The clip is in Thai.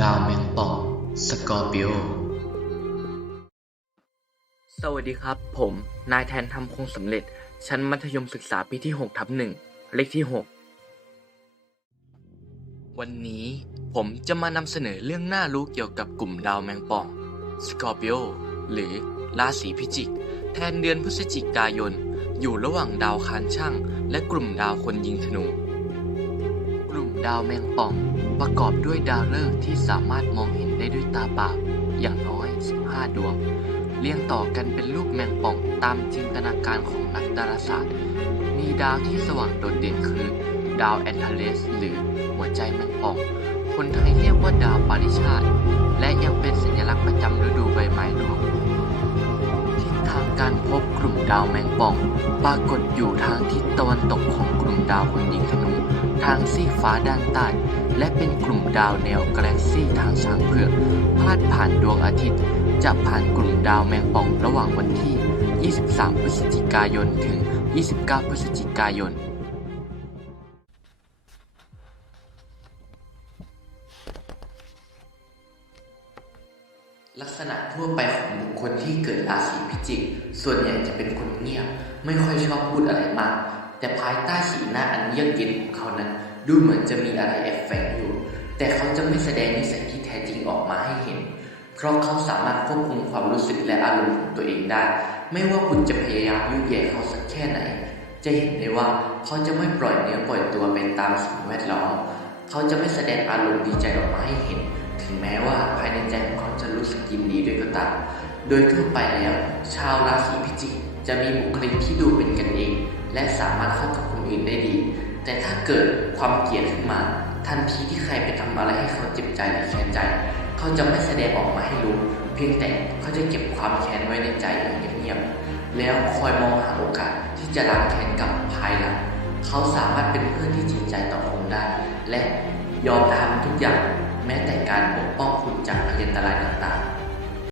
ดาวแมงป่องสกอร์ปิโอสวัสดีครับ ผม นายแทนทำคงสำเร็จ ชั้นมัธยมศึกษาปีที่6ทับหนึ่งเลขที่ 6 วันนี้ผมจะมานำเสนอเรื่องน่ารู้เกี่ยวกับกลุ่มดาวแมงป่องสกอร์ปิโอหรือราศีพิจิก แทนเดือนพฤศจิกายน อยู่ระหว่างดาวคานช่าง และกลุ่มดาวคนยิงธนู ดาวแมงป่อง ประกอบด้วยดาวฤกษ์ที่สามารถมองเห็นได้ด้วยตาเปล่าอย่างน้อย 15 ดวง เรียงต่อกันเป็นรูปแมงป่องตามจินตนาการของนักดาราศาสตร์ มีดาวที่สว่างโดดเด่นคือ ดาวแอนเทเลสหรือหัวใจแมงป่อง คนไทยเรียกว่าดาวปาริชาติ และยังเป็นสัญลักษณ์ประจำฤดูใบไม้ร่วงทิศทางการพบกลุ่มดาวแมงป่อง ปรากฏอยู่ทางทิศตะวันตกของกลุ่มดาวคนยิงธนู ทางซีกฟ้าด้านใต้ และเป็นกลุ่มดาวแนวกาแล็กซี่ทางช้างเผือกพาดผ่านดวงอาทิตย์ จะผ่านกลุ่มดาวแมงป่องระหว่างวันที่ 23 พฤศจิกายน ถึง 29 พฤศจิกายนลักษณะทั่วไปของบุคคลที่เกิดราศีพิจิก ส่วนใหญ่จะเป็นคนเงียบ ไม่ค่อยชอบพูดอะไรมาก แต่ภายใต้สีหน้าอันเยือกเย็นของเขานั้น ดูเหมือนจะมีอะไรแอบแฝงอยู่ แต่เขาจะไม่แสดงนิสัยที่แท้จริงออกมาให้เห็น เพราะเขาสามารถควบคุมความรู้สึกและอารมณ์ของตัวเองได้ ไม่ว่าคุณจะพยายามยุ่ยแย่เขาสักแค่ไหน จะเห็นได้ว่าเขาจะไม่ปล่อยเนื้อปล่อยตัวไปตามสิ่งแวดล้อม เขาจะไม่แสดงอารมณ์ดีใจออกมาให้เห็น ถึงแม้ว่าภายในใจของเขาจะรู้สึกยินดีด้วยก็ตาม โดยทั่วไปแล้ว ชาวราศีพิจิกจะมีบุคลิกที่ดูเป็นกันเอง และสามารถเข้ากับคนอื่นได้ดี แต่ถ้าเกิดความเกลียดขึ้นมา ทันทีที่ใครไปทำอะไรให้เขาเจ็บใจหรือแค้นใจ เขาจะไม่แสดงออกมาให้รู้ เพียงแต่เขาจะเก็บความแค้นไว้ในใจอย่างเงียบๆแล้วคอยมองหาโอกาสที่จะล้างแค้นกลับภายหลังเขาสามารถเป็นเพื่อนที่จริงใจต่อคุณได้ และยอมทำทุกอย่าง แม้แต่การปกป้องคุณจากภัยอันตรายต่างๆ